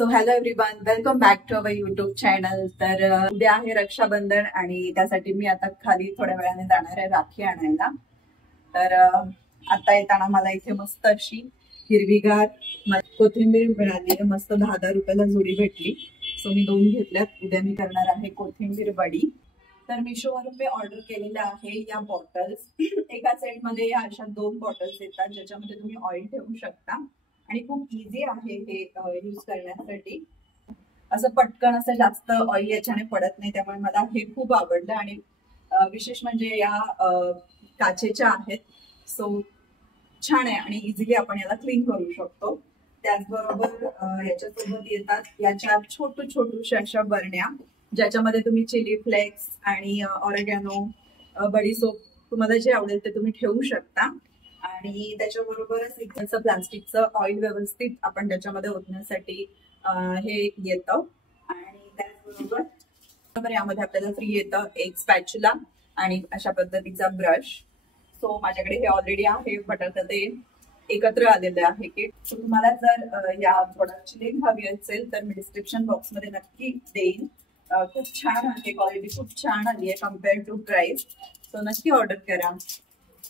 So hello everyone, welcome back to our YouTube channel. तर उद्या आहे रक्षाबंधन आणि त्यासाठी मी आता खाली थोड्या वेळाने जाणार आहे राखी आणायला. तर आता येताना मला इथे मस्त अशी हिरवीगार कोथिंबीर मिळाली आहे. मस्त 10-10 रुपयाला जोडी भेटली. सो मी 2 घेतल्यात. उद्या मी करणार आहे कोथिंबीर वडी. तर मिशोवरून मी ऑर्डर केलेलं आहे या बॉटल्स. एका सेटमध्ये या अशा 2 बॉटल्स येतात ज्याच्यामध्ये तुम्ही ऑइल ठेवू शकता आणि खूप इझी आहे हे यूज करण्यासाठी. असं पटकन असं जास्त ऑइल याच्याने पडत नाही, त्यामुळे मला हे खूप आवडलं. आणि विशेष म्हणजे या काचेच्या आहेत, सो छान आहे आणि इझिली आपण याला क्लीन करू शकतो. त्याचबरोबर याच्यासोबत येतात याच्या छोटूशा अशा बरण्या ज्याच्यामध्ये तुम्ही चिली फ्लेक्स आणि ऑरेगॅनो, बडीसोप तुम्हाला जे आवडेल ते तुम्ही ठेवू शकता. आणि त्याच्याबरोबरच एक असं प्लास्टिकचं ऑइल व्यवस्थित आपण त्याच्यामध्ये ओतण्यासाठी हे येतं. आणि त्याचबरोबर यामध्ये आपल्याला फ्री येतं एक स्पॅच्युला आणि अशा पद्धतीचा ब्रश. सो माझ्याकडे हे ऑलरेडी आहे, बट आता ते एकत्र आलेलं आहे किट. सो तुम्हाला जर या प्रोडक्टची लिंक हवी असेल तर मी डिस्क्रिप्शन बॉक्समध्ये नक्की देईन. खूप छान आहे, क्वालिटी खूप छान आली आहे कम्पेअर टू प्राइस. सो नक्की ऑर्डर करा.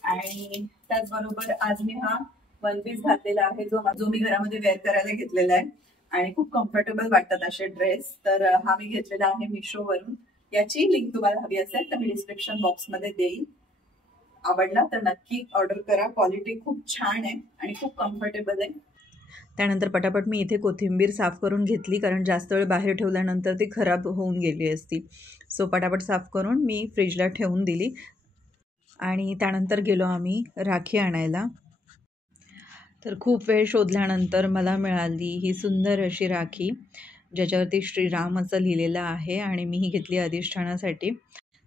आणि त्याचबरोबर आज मी हा 1 पीस घातलेला आहे जो मी घरामध्ये वेअर करायला घेतलेला आहे आणि खूप कम्फर्टेबल वाटतात असे ड्रेस. तर हा मी घेतलेला आहे मिशोवरून. याची लिंक तुम्हाला हवी असेल तर मी डिस्क्रिप्शन बॉक्समध्ये देईन. आवडला तर नक्की ऑर्डर करा. क्वालिटी खूप छान आहे आणि खूप कम्फर्टेबल आहे. त्यानंतर पटापट मी इथे कोथिंबीर साफ करून घेतली, कारण जास्त वेळ बाहेर ठेवल्यानंतर ती खराब होऊन गेली असती. सो पटापट साफ करून मी फ्रीजला ठेवून दिली. आणि त्यानंतर गेलो आम्ही राखी आणायला. तर खूप वेळ शोधल्यानंतर मला मिळाली ही सुंदर अशी राखी ज्याच्यावरती श्रीराम असं लिहिलेलं आहे. आणि मी ही घेतली अधिष्ठानासाठी.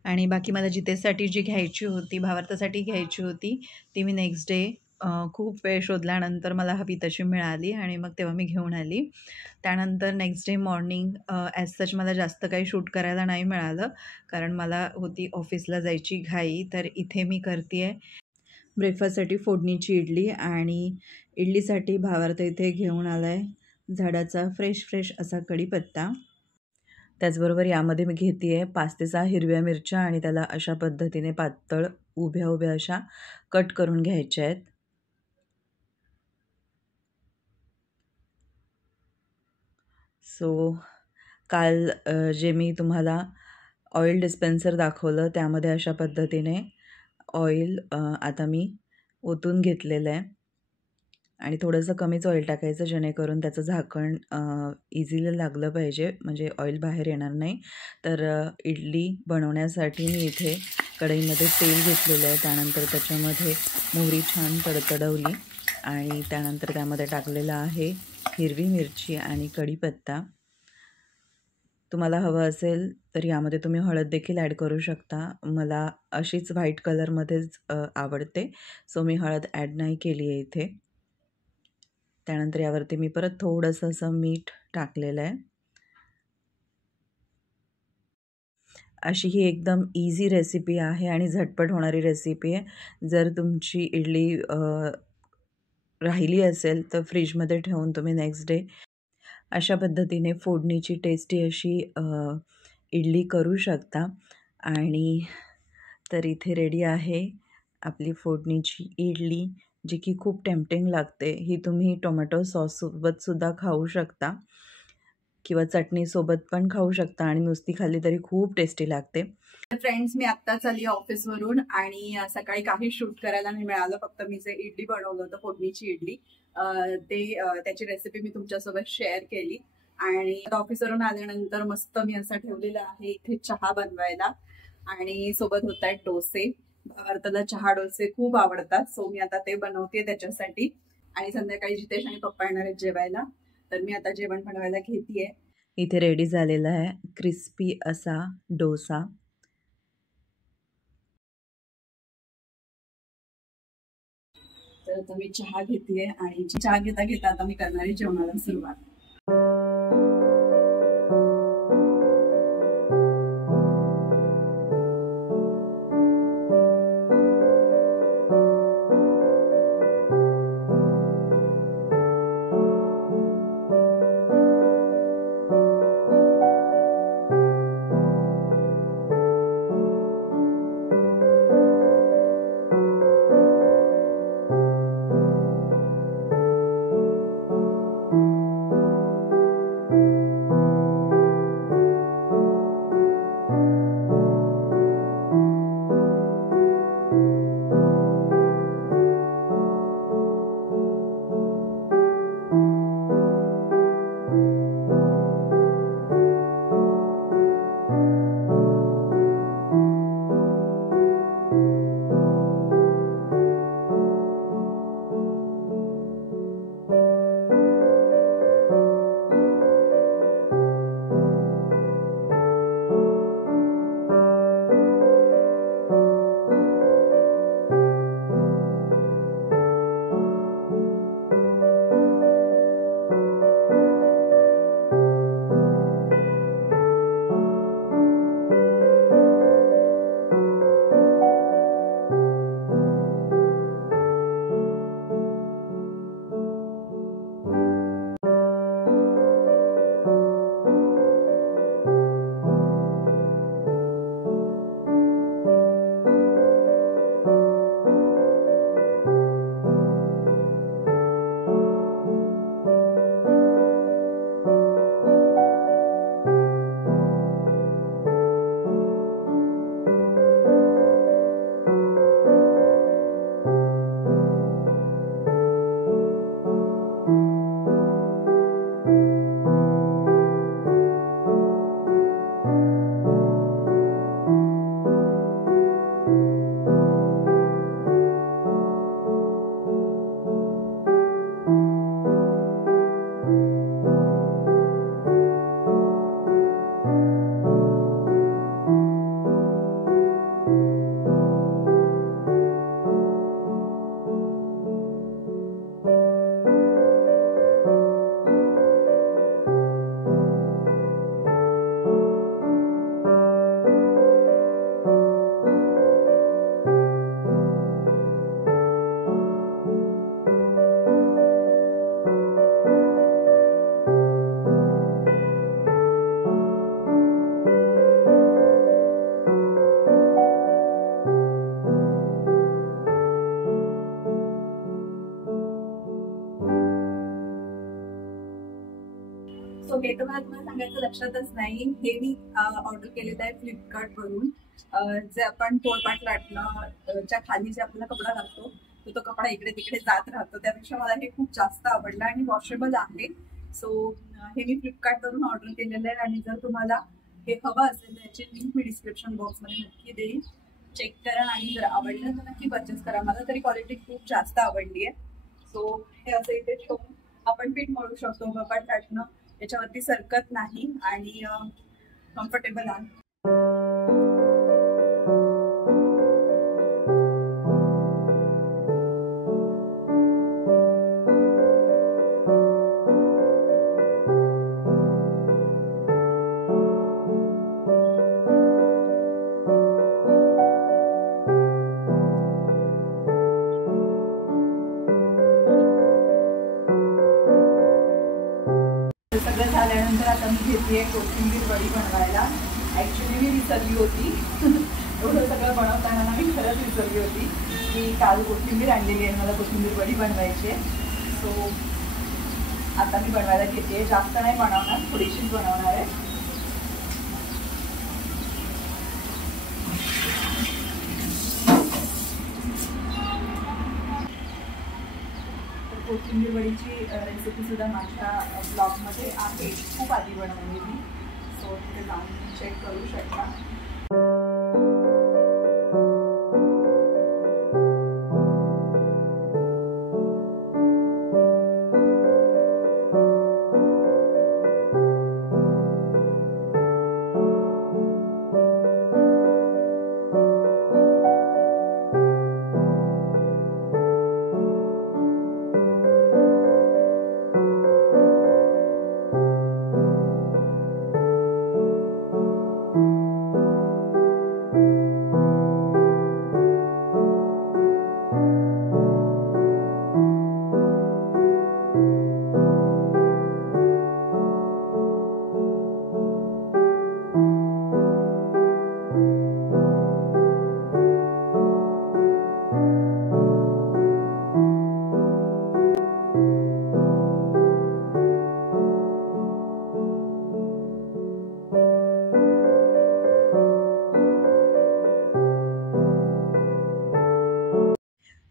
आणि बाकी मला जितेसाठी जी घ्यायची होती, भावार्थासाठी घ्यायची होती, ती मी नेक्स्ट डे खूप वेळ शोधल्यानंतर मला हवी तशी मिळाली आणि मग तेव्हा मी घेऊन आली. त्यानंतर next day morning as such मला जास्त काही शूट करायला नाही मिळालं, कारण मला होती ऑफिसला जायची घाई. तर इथे मी करते आहे ब्रेकफास्टसाठी फोडणीची इडली. आणि इडलीसाठी भावार्थ इथे घेऊन आला आहे झाडाचा फ्रेश असा कढीपत्ता. त्याचबरोबर यामध्ये मी घेते आहे 5 ते 6 हिरव्या मिरच्या आणि त्याला अशा पद्धतीने पातळ उभ्या अशा कट करून घ्यायच्या आहेत. सो काल जे मी तुम्हाला ऑइल डिस्पेन्सर दाखवलं त्यामध्ये अशा पद्धतीने ऑइल आता मी ओतून घेतलेलं आहे. आणि थोडंसं कमीच ऑइल टाकायचं जेणेकरून त्याचं झाकण इझिली लागलं पाहिजे, म्हणजे ऑइल बाहेर येणार नाही. तर इडली बनवण्यासाठी मी इथे कढईमध्ये तेल घेतलेलं आहे. त्यानंतर त्याच्यामध्ये मोहरी छान तडतडवली आणि त्यानंतर त्यामध्ये टाकलेलं आहे हिरवी मिरची आणि कढीपत्ता. तुम्हाला हवं असेल तर यामध्ये तुम्ही हळद देखील ॲड करू शकता. मला अशीच व्हाईट कलरमध्येच आवडते, सो मी हळद ॲड नाही केली आहे इथे. त्यानंतर यावरती मी परत थोडंसं असं मीठ टाकलेलं आहे. अशी ही एकदम इझी रेसिपी आहे आणि झटपट होणारी रेसिपी आहे. जर तुमची इडली राहिली असेल तर फ्रीजमध्ये ठेवून तुम्ही नेक्स्ट डे अशा पद्धतीने फोडणीची टेस्टी अशी इडली करू शकता. आणि तर इथे रेडी आहे आपली फोडणीची इडली, जी की खूप टेम्पटिंग लागते. ही तुम्ही टोमॅटो सॉससोबतसुद्धा खाऊ शकता किंवा चटणीसोबत पण खाऊ शकता आणि नुसती खाल्ली तरी खूप टेस्टी लागते. फ्रेंड्स, मी आत्ताच आली ऑफिसवरून आणि सकाळी काही शूट करायला नाही मिळालं. फक्त मी जे इडली बनवलं होतं फोडणीची इडली, त्याची रेसिपी मी तुमच्यासोबत शेअर केली. आणि ऑफिसवरून आल्यानंतर मस्त मी असं ठेवलेलं आहे इथे चहा बनवायला आणि सोबत होत आहेत डोसे. भावार्थाला चहा डोसे खूप आवडतात, सो मी आता ते बनवते त्याच्यासाठी. आणि संध्याकाळी जितेश आणि पप्पा येणार आहेत जेवायला, तर मी आता जेवण बनवायला घेतेय. इथे रेडी झालेला आहे क्रिस्पी असा डोसा. तर मी चहा घेतेय आणि चहा घेता घेता आता मी करणार आहे जेवणाला सुरुवात. मला तुम्हाला सांगायचं लक्षातच नाही, हे मी ऑर्डर केलेलं आहे फ्लिपकार्ट वरून. जे आपण पोळपाट लाटणं च्या खाली जे आपल्याला कपडा लागतो तो कपडा इकडे तिकडे जात राहतो, त्यापेक्षा मला हे खूप जास्त आवडलं आणि वॉशेबल आहे. सो हे मी फ्लिपकार्ट वरून ऑर्डर केलेलं आहे आणि जर तुम्हाला हे हवं असेल तर याची लिंक मी डिस्क्रिप्शन बॉक्समध्ये नक्की देईन. चेक करा आणि जर आवडलं तर नक्की परचेस करा. मला तरी क्वालिटी खूप जास्त आवडली आहे. सो हे असं इथे ठेवून आपण पीठ मळू शकतो. पोळपाट लाटणं याच्यावरती सरकत नाही आणि कम्फर्टेबल आहे. सगळं झाल्यानंतर आता मी घेतली कोथिंबीर वडी बनवायला. ॲक्च्युली मी विसरली होती एवढं सगळं बनवताना मी खरंच विसरली होती की काल कोथिंबीर आणलेली आहे, मला कोथिंबीर वडी बनवायची आहे. सो आता मी बनवायला घेते. जास्त नाही बनवणार, थोडीशीच बनवणार आहे. कोथिंबीर वडीची रेसिपी सुद्धा माझ्या ब्लॉगमध्ये आहे, खूप आधी बनवलेली. सो तिथे जाऊन चेक करू शकता.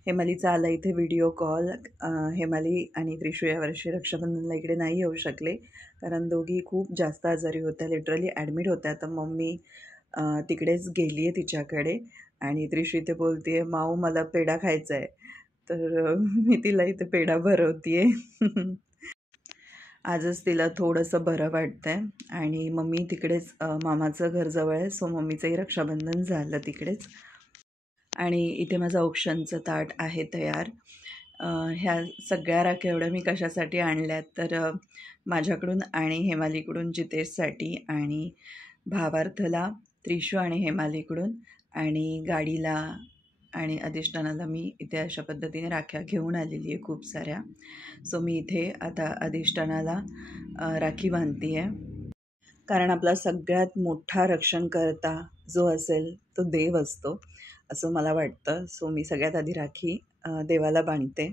हेमालीचा आला इथे व्हिडिओ कॉल. हेमाली आणि त्रिशू यावर्षी रक्षाबंधनला इकडे नाही येऊ शकले कारण दोघी खूप जास्त आजारी होत्या, लिटरली ॲडमिट होत्या. तर मम्मी तिकडेच गेली आहे तिच्याकडे आणि त्रिशू इथे बोलते आहे, माऊ मला पेढा खायचा आहे. तर मी तिला इथे पेढा भरवते आहे. आजच तिला थोडंसं बरं वाटतं आहे आणि मम्मी तिकडेच, मामाचं घर जवळ आहे, सो मम्मीचंही रक्षाबंधन झालं तिकडेच. आणि इथे माझं औक्षणचं ताट आहे तयार. ह्या सगळ्या राख्या एवढ्या मी कशासाठी आणल्यात तर माझ्याकडून आणि हेमालीकडून जितेशसाठी आणि भावार्थला त्रिशू आणि हेमालीकडून आणि गाडीला आणि अधिष्ठानाला मी इथे अशा पद्धतीने राख्या घेऊन आलेली आहे खूप साऱ्या. सो मी इथे आता अधिष्ठानाला राखी बांधते आहे कारण आपला सगळ्यात मोठा रक्षणकर्ता जो असेल तो देव असतो असं मला वाटतं. सो मी सगळ्यात आधी राखी देवाला बांधते.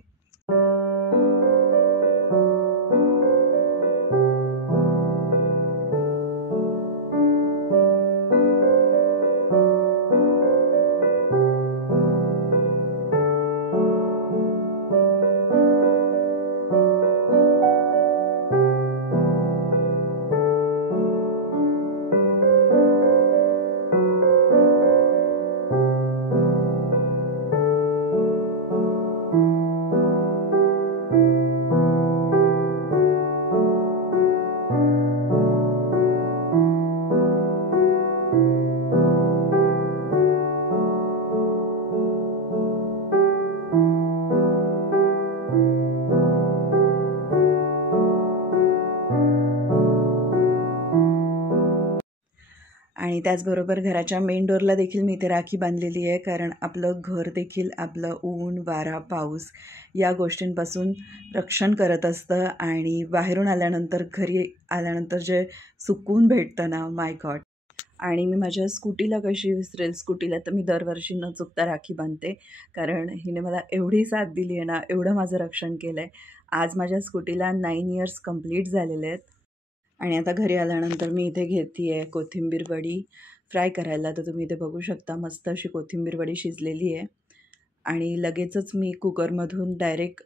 आणि त्याचबरोबर घराच्या मेन डोअरला देखील मी इथे राखी बांधलेली आहे कारण आपलं घर देखील आपलं ऊन, वारा, पाऊस या गोष्टींपासून रक्षण करत असतं आणि बाहेरून आल्यानंतर, घरी आल्यानंतर जे सुकून भेटतं ना, माय गॉड. आणि मी माझ्या स्कूटीला कशी विसरेल, स्कूटीला तर मी दरवर्षी न चुकता राखी बांधते कारण हिने मला एवढी साथ दिली आहे ना, एवढं माझं रक्षण केलं आहे. आज माझ्या स्कूटीला 9 इयर्स कंप्लीट झालेले आहेत आणि आता घरी आल्यानंतर मी इथे घेते आहे कोथिंबीर वडी फ्राय करायला. तर तुम्ही इथे बघू शकता मस्त अशी कोथिंबीर वडी शिजलेली आहे आणि लगेचच मी कुकरमधून डायरेक्ट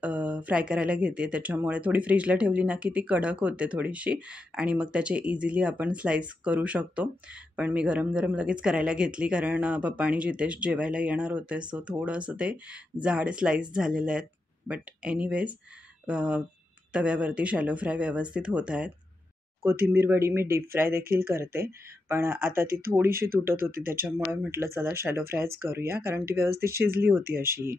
फ्राय करायला घेते. त्याच्यामुळे थोडी फ्रीजला ठेवली ना की ती कडक होते थोडीशी आणि मग त्याचे इझिली आपण स्लाईस करू शकतो. पण मी गरम गरम लगेच करायला घेतली कारण पप्पा आणि जितेश जेवायला येणार होते. सो थोडंसं ते जाड स्लाईस झालेलं आहेत. बट एनिवेज तव्यावरती शॅलो फ्राय व्यवस्थित होत आहेत. कोथिंबीर वडी मी डीप फ्राय देखील करते, पण आता ती थोडीशी तुटत होती त्याच्यामुळे म्हटलं चला शॅलो फ्रायच करूया कारण ती व्यवस्थित शिजली होती अशी.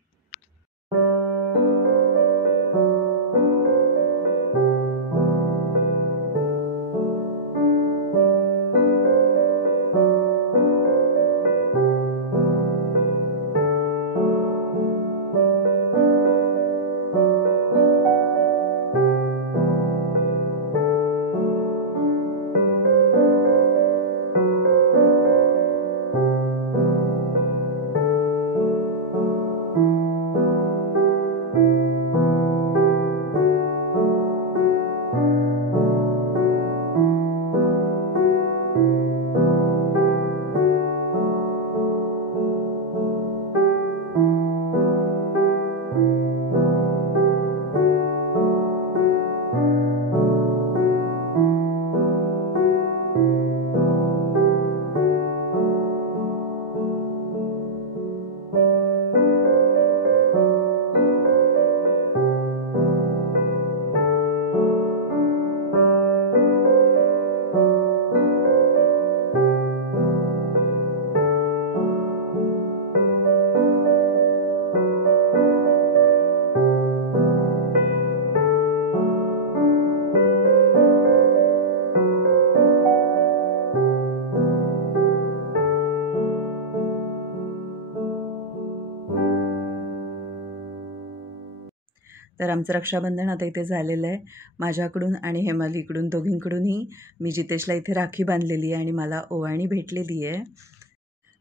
तर आमचं रक्षाबंधन आता इथे झालेलं आहे. माझ्याकडून आणि हेमालीकडून दोघींकडूनही मी जितेशला इथे राखी बांधलेली आहे आणि मला ओवाळणी भेटलेली आहे.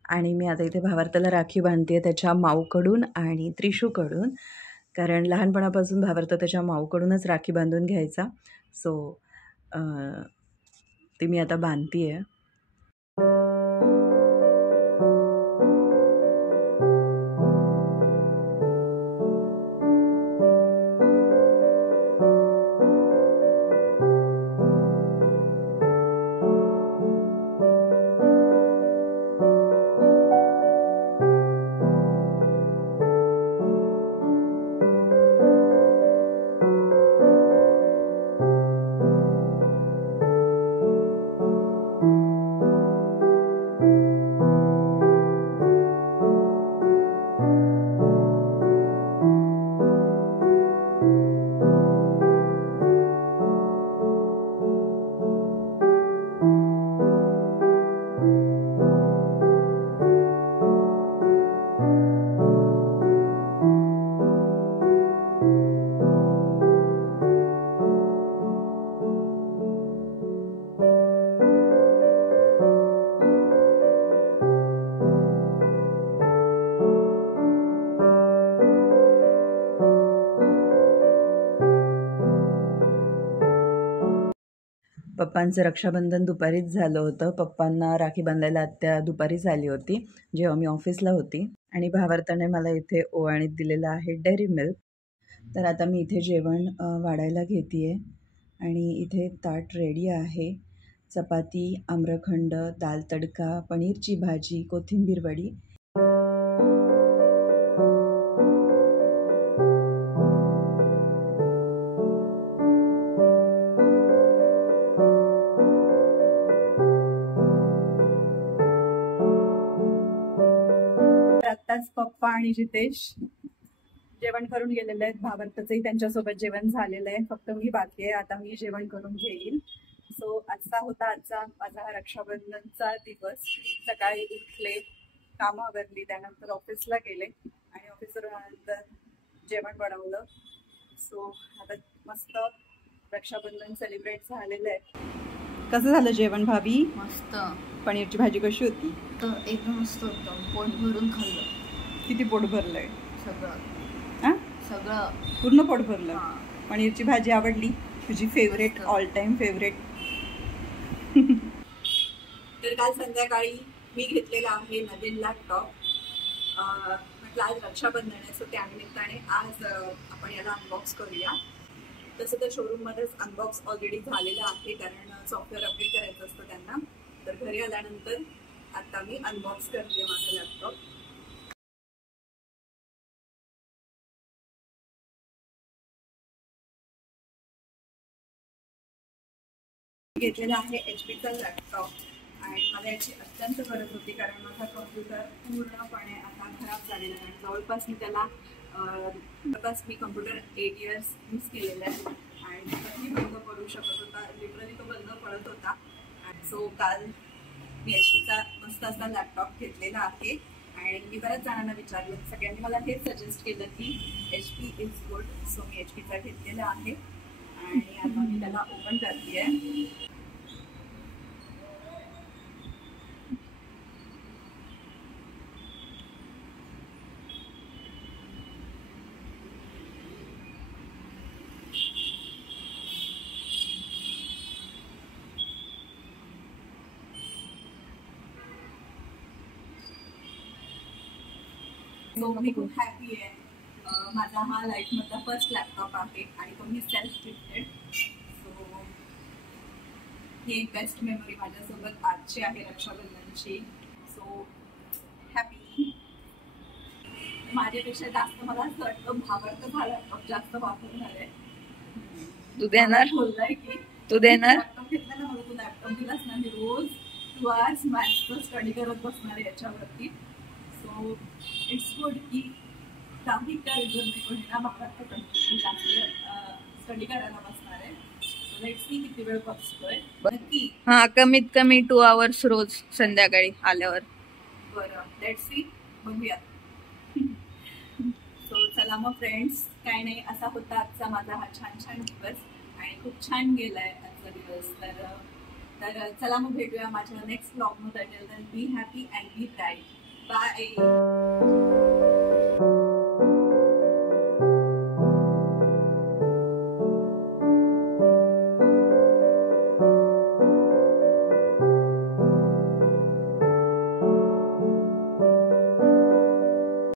आणि मी आता इथे भावार्थाला राखी बांधते आहे त्याच्या माऊकडून आणि त्रिशूकडून, कारण लहानपणापासून भावार्थ त्याच्या माऊकडूनच राखी बांधून घ्यायचा. सो ती मी आता बांधते आहे. पप्पांचं रक्षाबंधन दुपारीच झालं होतं. पप्पांना राखी बांधायला आत्या दुपारीच आली होती जेव्हा मी ऑफिसला होती आणि भावार्थाने मला इथे ओवाळणीत दिलेलं आहे डेअरी मिल्क. तर आता मी इथे जेवण वाढायला घेते आहे आणि इथे ताट रेडी आहे. चपाती, आम्रखंड, दाल तडका, पनीरची भाजी, कोथिंबीर वडी. आत्ताच पप्पा आणि जितेश जेवण करून गेलेले आहेत. भावार्थाचंही त्यांच्यासोबत जेवण झालेलं आहे, फक्त मी बाकी आहे. आता मी जेवण करून घेईल. सो आजचा होता माझा रक्षाबंधनचा दिवस. सकाळी उठले, कामं आवरली, त्यानंतर ऑफिसला गेले आणि ऑफिसवरून आल्यानंतर जेवण बनवलं. सो आता मस्त रक्षाबंधन सेलिब्रेट झालेलं आहे. कसं झालं जेवण भाभी? मस्त. पनीरची भाजी कशी होती? तर एकदम मस्त होतं, पोट भरून खाल्लं. किती पोट भरलंय? सगळं सगळं पूर्ण पोट भरलं. हां. पनीरची भाजी आवडली? तुझी फेवरेट, ऑल टाइम फेवरेट? तर काल संध्याकाळी मी घेतलेला आहे नवीन लॅपटॉप. म्हटलं आज रक्षाबंधन आहे, सो त्यानिमित्ताने आज आपण याला अनबॉक्स करूया. तसं तर शोरूम मध्येच अनबॉक्स ऑलरेडी झालेलं आहे, कारण सॉफ्टवेअर अपडेट करायचं असतं त्यांना. तर घरी आल्यानंतर आता मी अनबॉक्स करते माझा लॅपटॉप. घेतलेला आहे HP चा लॅपटॉप आणि मला याची अत्यंत गरज होती, कारण माझा कम्प्युटर पूर्णपणे आता खराब झालेला आहे. जवळपास मी कम्प्युटर 8 इयर्स यूज केलेला आहे आणि कधी बंद पडू शकत होता, लिटरली तो बंद पडत होता. सो काल मी HP चा मस्त असा लॅपटॉप घेतलेला आहे आणि मी बऱ्याच जणांना विचारलं, सगळ्यांनी मला हेच सजेस्ट केलं की HP is good. So me HP चा घेतलेला आहे आणि आता मी त्याला ओपन करते. मी खूप हॅपी आहे. माझा हा लाईफ मधला फर्स्ट लॅपटॉप आहे आणि तो मी सेल्फ गिफ्टेड. सो ही एक बेस्ट मेमरी माझ्यासोबत आजची आहे रक्षाबंधनची. So happy. माझ्यापेक्षा जास्त मला असं वाटतं भावाचं हा लॅपटॉप जास्त वापरणार आहे. तू देणार? बोललाय की तू देणार? लॅपटॉप घेतला ना, मला तू लॅपटॉप दिलास ना, मी रोज 2 hours मॅथ्सचं स्टडी करत बसणार आहे याच्यावरती. सो इट्स गुड की काही त्या रिझन कोणी ना भावाचं स्टडी करायला बसणार आहे. लेट्स सी किती वेळ बसतोय नक्की. हा, कमीत कमी 2 hours रोज संध्याकाळी आल्यावर. बरं, लेट्स सी, बघूया. सो चला मग फ्रेंड्स, काय नाही, असा होता आजचा माझा हा छान दिवस आणि खूप छान गेलाय आजचा दिवस. तर चला मग भेटूया माझ्या नेक्स्ट ब्लॉग मध्ये. Be happy and be bright. Bye.